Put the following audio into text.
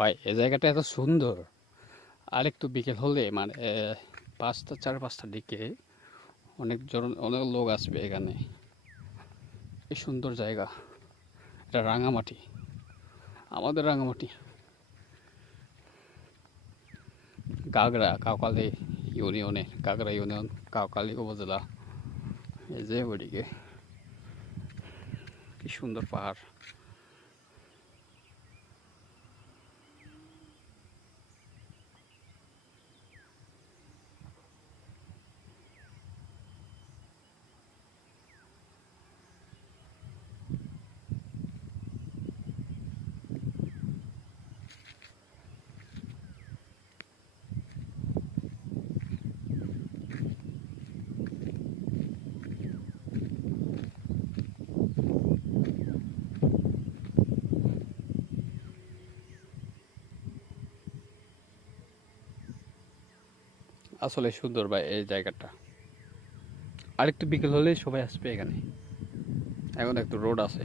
ভাই এই জায়গাটা এত সুন্দর। আর একটু বিকেল হলে মানে ৫টা ৪-৫টার দিকে অনেক লোক আসবে এখানে। কি সুন্দর জায়গা। এটা রাঙামাটি, আমাদের রাঙামাটি, গাগরা ইউনিয়ন, কাউখালী উপজেলা। এই যে ওইদিকে কি সুন্দর পাহাড়। আসলে সুন্দর ভাই এই জায়গাটা। আরেকটু বিকেল হলেই সবাই আসবে এখানে। এখন একটু রোড আছে।